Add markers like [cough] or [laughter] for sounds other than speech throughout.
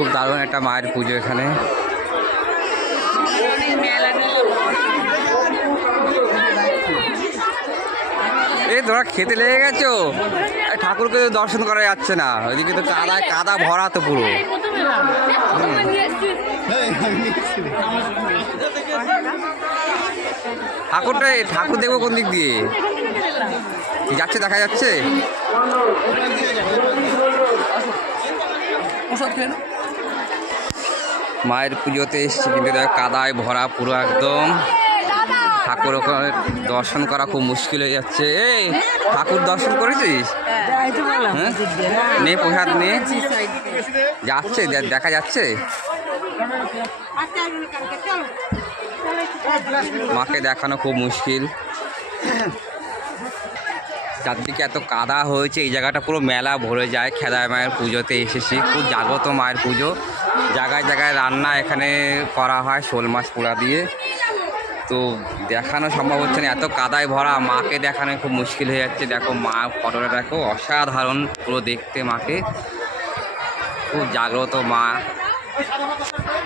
খুব দারুণ একটা মায়ের পুজো এখানে। এই তোমরা খেতে লেগে গেছো? ঠাকুরকে তো দর্শন করা যাচ্ছে না। ওইদিকে তো কাদায় কাদা ভরা তো পুরো। ঠাকুরটা, ঠাকুর দেখব কোন দিক দিয়ে? যাচ্ছে, দেখা যাচ্ছে? মায়ের পুজোতে এসছি, কিন্তু কাদায় ভরা পুরো একদম। ঠাকুর দর্শন করা খুব মুশকিল হয়ে যাচ্ছে। এই, ঠাকুর দর্শন করেছিস? হ্যাঁ? নে, প্রসাদ নে। যাচ্ছে দেখা যাচ্ছে? মাকে দেখানো খুব মুশকিল। চারদিকে এত কাদা হয়েছে, এই জায়গাটা পুরো মেলা ভরে যায়। খেদায় মায়ের পুজোতে এসেছি। খুব জাগ্রত মায়ের পুজো। জায়গায় জায়গায় রান্না এখানে করা হয় শোল মাছ পোড়া দিয়ে। তো দেখানো সম্ভব হচ্ছে না, এত কাদায় ভরা, মাকে দেখানো খুব মুশকিল হয়ে যাচ্ছে। দেখো মা ফটোটা দেখো, অসাধারণ পুরো দেখতে মাকে। খুব জাগ্রত মা।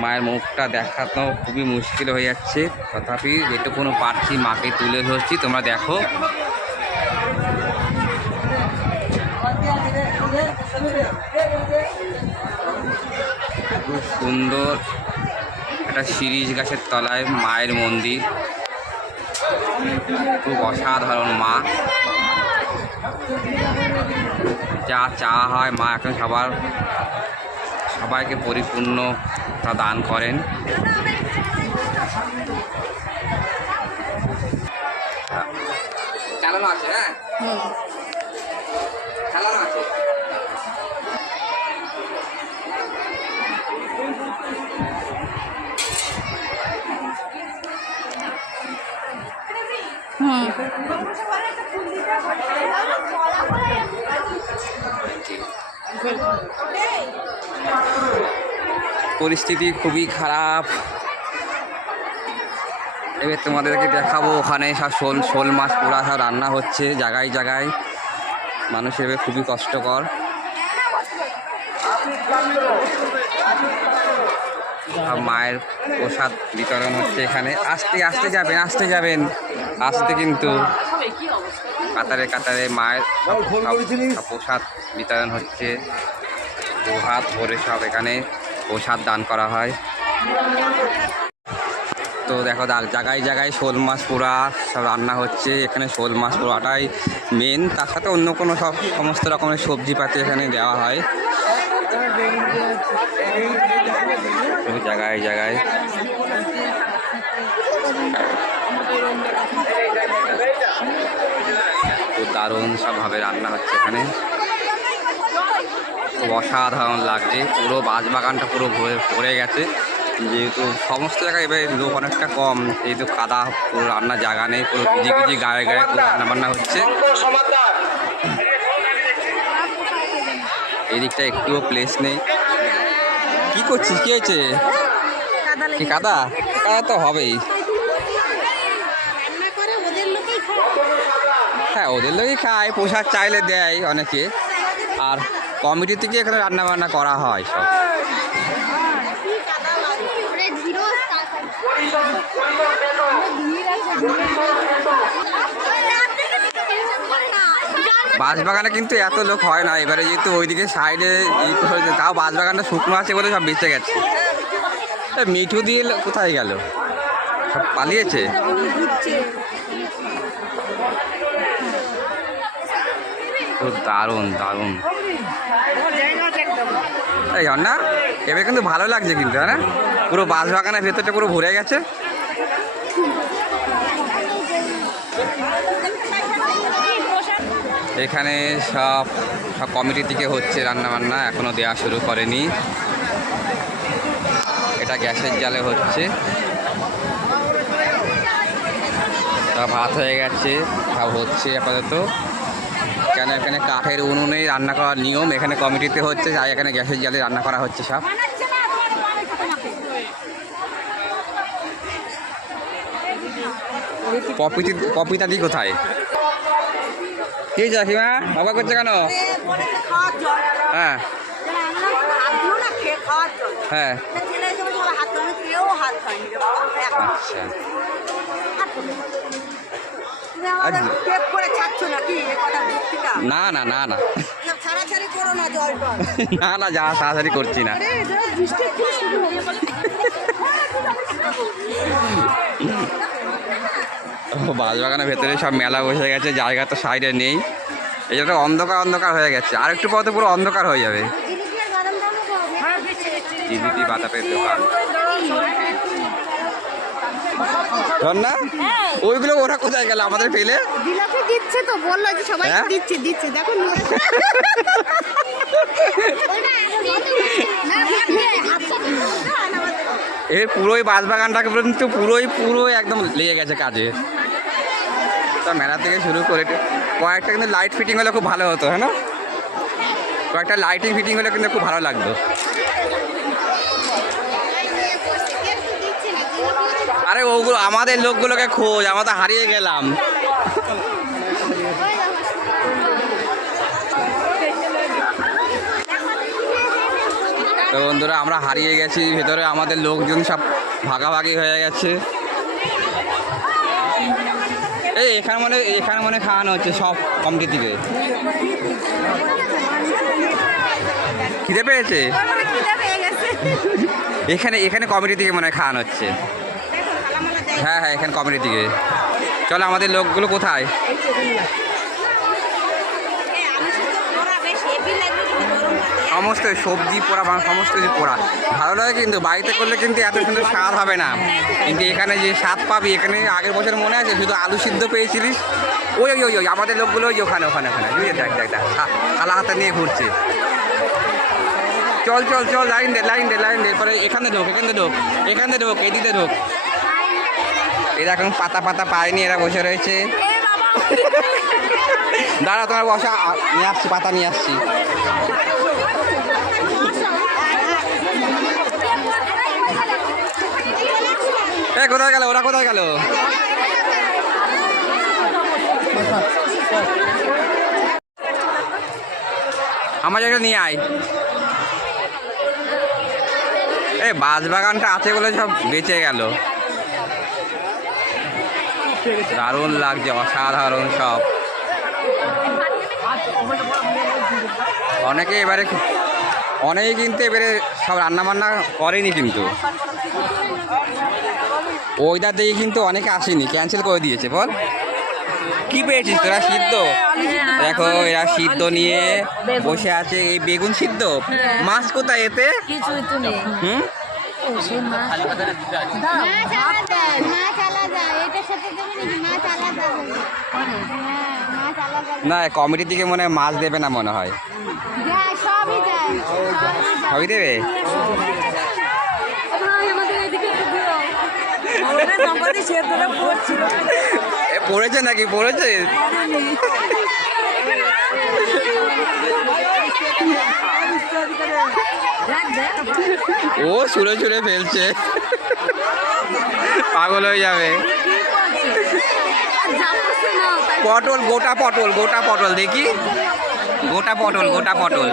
মায়ের মুখটা দেখানো খুবই মুশকিল হয়ে যাচ্ছে। তথাপি যেটুকুনো পারছি মাকে তুলে ধরছি, তোমরা দেখো। খুব সুন্দর একটা শিরিষ গাছের তলায় মায়ের মন্দির। খুব অসাধারণ মা। যা চা হয় মা এখন সবার, সবাইকে পরিপূর্ণ তা দান করেন। চালানো আছে হ্যাঁ? পরিস্থিতি খুবই খারাপ। এবার তোমাদেরকে দেখাবো ওখানে সব শোল শোল মাছ পোড়া সব রান্না হচ্ছে জায়গায় জায়গায়। মানুষের এবার খুবই কষ্টকর। সব মায়ের প্রসাদ বিতরণ হচ্ছে এখানে। আস্তে আস্তে যাবেন আস্তে যাবেন, আস্তে কিন্তু। কাতারে কাতারে মায়ের প্রসাদ বিতরণ হচ্ছে। দু হাত ভরে সব এখানে। প্রসাদ দান করা হয়। তো দেখো জায়গায় জায়গায় শোল মাছ পোড়া সব রান্না হচ্ছে। এখানে শোল মাছ পোড়াটাই মেন তার সাথে অন্য কোনো সব সমস্ত রকমের সবজি পাতি এখানে দেওয়া হয়। তো জায়গায় জায়গায় খুব দারুণ সবভাবে রান্না হচ্ছে এখানে। খুব অসাধারণ লাগছে। পুরো বাস বাগানটা পুরো ভরে ভরে গেছে। যেহেতু সমস্ত জায়গায় এবার লোক অনেকটা কম, যেহেতু কাদা, পুরো রান্নার জায়গা নেই, পুরো ভিজে ভিজে গায়ে গায়ে পুরো রান্না বান্না হচ্ছে। এই দিকটা একটুও প্লেস নেই। কি করছিস? কি হয়েছে? কি কাদা? কাদা তো হবেই। হ্যাঁ ওদের লোকই খায়, পোশাক চাইলে দেয় অনেকে। আর কমিটি থেকে এখানে রান্না বান্না করা হয় সব। বাঁশবাগানে কিন্তু এত লোক হয় না, এবারে যেহেতু ওইদিকে সাইডে তাও বাঁশবাগানটা শুকনো আছে বলে সব বেঁচে গেছে। মিঠু দিয়ে কোথায় গেল? সব পালিয়েছে? খুব দারুণ দারুণ। এই না এবার কিন্তু ভালো লাগছে কিন্তু হ্যাঁ পুরো বাঁশবাগানের ভেতরটা পুরো ভরে গেছে। এখানে সব সব কমিটির দিকে হচ্ছে রান্না বান্না এখনও দেওয়া শুরু করেনি। এটা গ্যাসের জালে হচ্ছে। ভাত হয়ে গেছে, সব হচ্ছে আপাতত। কেন এখানে কাঠের উনুনেই রান্না করার নিয়ম? এখানে কমিটিতে হচ্ছে তাই এখানে গ্যাসের জালে রান্না করা হচ্ছে সব। পপিতি পপিতাদি কোথায়? কি কাকিমা বাবা করছে কেন? হ্যাঁ। হ্যাঁ। আচ্ছা। না। না না না [laughs] না। না যা তাড়াতাড়ি করছি না। ও বাঁশবাগানের ভেতরে সব মেলা বসে গেছে জায়গা তো সাইডে নেই। এই জন্য অন্ধকার অন্ধকার হয়ে গেছে। আর একটু পরে তো পুরো অন্ধকার হয়ে যাবে। জিলিপি বাতাপের দোকান। না ওইগুলো ওরা কোথায় গেল? আমাদের ফেলে জিলাপি দিচ্ছে তো বলল যে সবাই হ্যাঁ? দিচ্ছে দিচ্ছে। দেখো নিয়ে এসো। না, হাত দিয়ে, হাত দিয়ে। এ পুরোই বাঁশবাগানটাকে কিন্তু পুরোই পুরোই একদম লেগে গেছে কাজে। তা মেলা থেকে শুরু করে কয়েকটা কিন্তু লাইট ফিটিং হলে খুব ভালো হতো হ্যাঁ না? কয়েকটা লাইটিং ফিটিং হলে কিন্তু খুব ভালো লাগতো দিচ্ছে না, জিলিপিও আরে ওগুলো আমাদের লোকগুলোকে খোঁজ আমরা তো হারিয়ে গেলাম। তো বন্ধুরা আমরা হারিয়ে গেছি ভেতরে আমাদের লোকজন সব ভাগাভাগি হয়ে গেছে। এই এখানে মানে এখানে মানে খাওয়ানো হচ্ছে সব কমিটি থেকে খিদে পেয়েছে এখানে এখানে কমিটি থেকে মনে হয় খাওয়ানো হচ্ছে। হ্যাঁ হ্যাঁ এখানে কমিটি থেকে চলো, আমাদের লোকগুলো কোথায়? সমস্ত সবজি পোড়া বা সমস্ত কিছু পোড়া। ভালো লাগে কিন্তু, বাড়িতে করলে কিন্তু এত সুন্দর স্বাদ হবে না। কিন্তু এখানে যে স্বাদ পাবি, এখানে আগের বছর মনে আছে, শুধু আলু সিদ্ধ পেয়েছিলিস? ওই ওই ওই ওই, আমাদের লোকগুলো ওই ওখানে ওখানে ওখানে। বুঝলি দেখ দেখ দেখ থালা হাতে নিয়ে ঘুরছে। চল চল চল, লাইন দে লাইন দে লাইন দে। এরপরে এখানে ঢোক এখানে ঢোক এখানে ঢোক, এদিকে ঢোক। এরা এখন পাতা পাতা পায়নি এরা বসে রয়েছে। দাঁড়া তোমার বসা নিয়ে আসছি, পাতা নিয়ে আসছি। এ, কোথায় গেল? ওরা কোথায় গেল? আমার জায়গাটা নিয়ে আয়। এ বাঁশ বাগানটা আছে বলে সব বেঁচে গেল। দারুণ লাগছে অসাধারণ সব। অনেকে এবারে অনেকে কিন্তু এবারে সব রান্না বান্না করেনি কিন্তু। ওইদার দেখে কিন্তু অনেকে আসেনি ক্যান্সেল করে দিয়েছে বল। কি পেয়েছিস? তোরা সিদ্ধ? দেখো এরা সিদ্ধ নিয়ে বসে আছে এই বেগুন সিদ্ধ? মাছ কোথায় এতে? কিছুই তো নেই মাছ আলাদা মাছ আলাদা এটার সাথে দেবে নাকি মাছ আলাদা হ্যাঁ মাছ আলাদা না কমিটির দিকে মনে হয় মাছ দেবে না মনে হয়। সবই যায় সবই দেবে? পড়েছে নাকি? পড়েছে? ও ছুঁড়ে ছুঁড়ে ফেলছে। পাগল হয়ে যাবে। পটল, গোটা পটল গোটা পটল, দেখি। গোটা পটল গোটা পটল।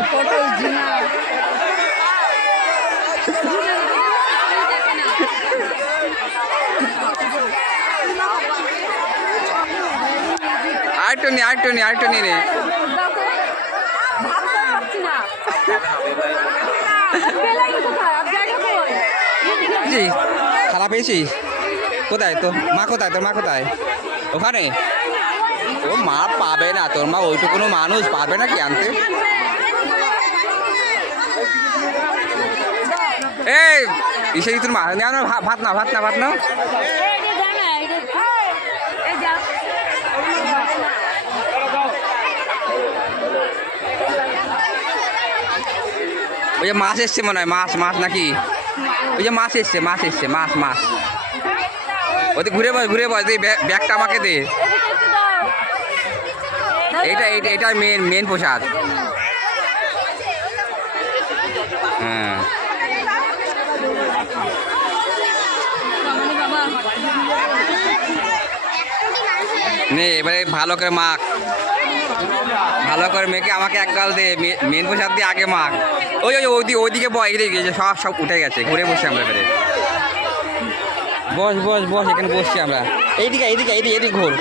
আরেকটু নি আরেকটু নি আরেকটু নি রে খারাপ পেয়েছিস কোথায় তো মা কোথায়? তোর মা কোথায়? ওখানে? ও মা পাবে না, তোর মা ওইটুকুনো মানুষ, পাবে না কি আনতে? এই, ইসে তোর মা? ভাত না ভাত না ভাত না ওই যে মাছ এসছে মনে হয়, মাছ মাছ নাকি? ওই যে মাছ এসছে মাছ এসছে, মাছ মাছ। ওদের ঘুরে বস ঘুরে বস ব্যাগ- ব্যাগটা আমাকে দে। এটা এটা এটা মেন মেন প্রসাদ। হ্যাঁ। নে, এবারে ভালো করে মাখ। ভালো করে মেখে আমাকে এক গাল দে মেন প্রসাদ দিয়ে আগে মাখ। ওই ওই ওইদিকে ওইদিকে বয়, এদিকে সব সব উঠে গেছে, ঘুরে বসছি আমরা এবারে। বস বস বস, এখানে বসছি আমরা। এইদিকে এইদিকে এইদিকে এদিকে ঘোর।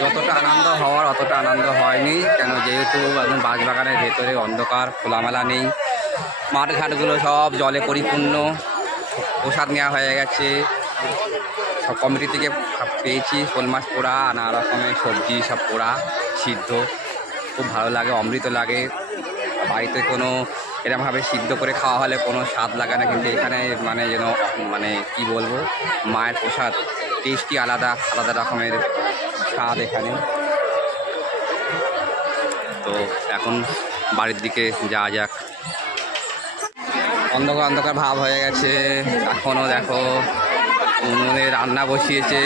যতটা আনন্দ হওয়ার, অতটা আনন্দ হয়নি, কেন যেহেতু একদম বাগানের ভেতরে অন্ধকার, খোলামেলা নেই। মাঠঘাটগুলো সব জলে পরিপূর্ণ, প্রসাদ নেওয়া হয়ে গেছে। সব কমিটি থেকে পেয়েছি, শোল মাছ পোড়া, নানা রকমের সবজি সব পোড়া, সিদ্ধ। খুব ভালো লাগে, অমৃত লাগে। বাড়িতে কোনো এরমভাবে সিদ্ধ করে খাওয়া হলে কোনো স্বাদ লাগে না, কিন্তু এখানে মানে যেন মানে কি বলব, মায়ের প্রসাদ টেস্টি আলাদা আলাদা রকমের স্বাদ এখানে। তো এখন বাড়ির দিকে যাওয়া যাক। অন্ধকার অন্ধকার ভাব হয়ে গেছে। এখনও দেখো, উনুনে রান্না বসিয়েছে।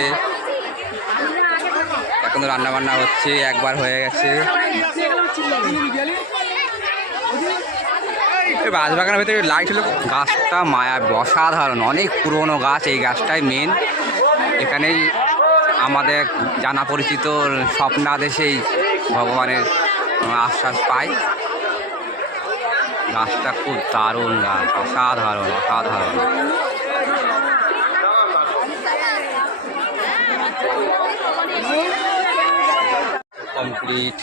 এখনও রান্না বান্না হচ্ছে, একবার হয়ে গেছে। এই বাঁশবাগানের ভেতরে লাইট হলো গাছটা মায়া অসাধারণ, অনেক পুরনো গাছ, এই গাছটাই মেন এখানেই আমাদের জানা পরিচিত স্বপ্নাদেশেই ভগবানের আশ্বাস পাই গাছটা খুব দারুণ গাছ, অসাধারণ অসাধারণ। কমপ্লিট।